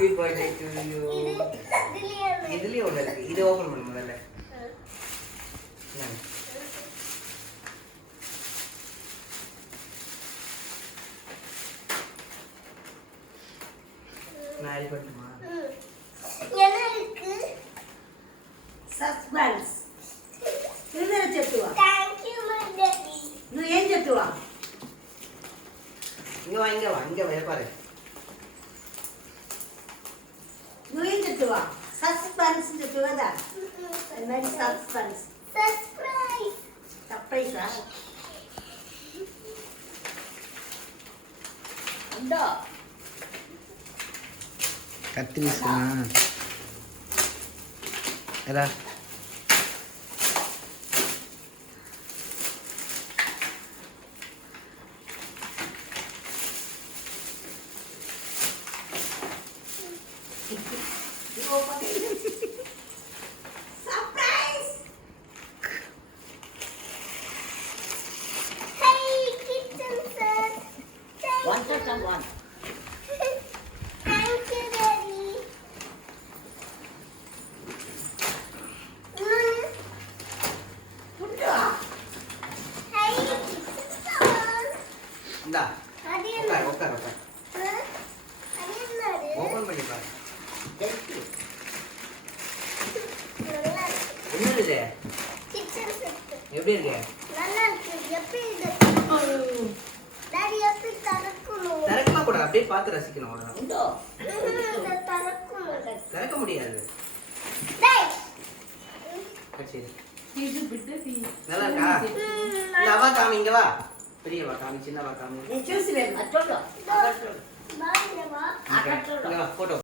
Happy birthday to you. இதுலயே ஒண்ணு இருக்கு. இது ஓபன் பண்ணு முதல்ல. நான் இது பண்ணுமா? என்ன இருக்கு? సస్పెన్స్ నువ్వే చెప్పువా. Thank you my daddy. నువ్వు ఏం చెప్పువా? இங்க வா பாரு. నువ్వేం చెప్పువా? సస్పెన్స్ చెప్తావు కదా. మరి సస్పెన్స్. Surprise. సర్ప్రైజా? உண்டோ கத்தி வீசுமா ஏடா surprise. Hey kitchen set. One second one Thank you daddy. புட்டா. Hey kitchen set. இந்தா அது உட்கார் அது என்னது? ஓபன் பண்ணி பாரு. தேங்க்யூ நல்லா இருக்கு. என்னது இது? கிச்சன் செட் எப்படி இருக்கு? நல்லா இருக்கு. எப்படி இது? டாடி எப்படி திறக்கணும்? திறக்கலாம் கூட அப்படியே பார்த்து ரசிக்கணும் அவ்வளவுதான். உண்டோ இதை திறக்கணும். திறக்க முடியாது. டேய். சரி இது பிட்டு பி நல்லா இருக்கா? இந்த அவா காமி இங்க வா. பெரியவா காமி சின்னவா காமி. నేను చూసి వెళ్ళి அச்சோடோ அகற்றோடோ பாருங்க வா. அகற்றோடோ இங்க வா போட்டோ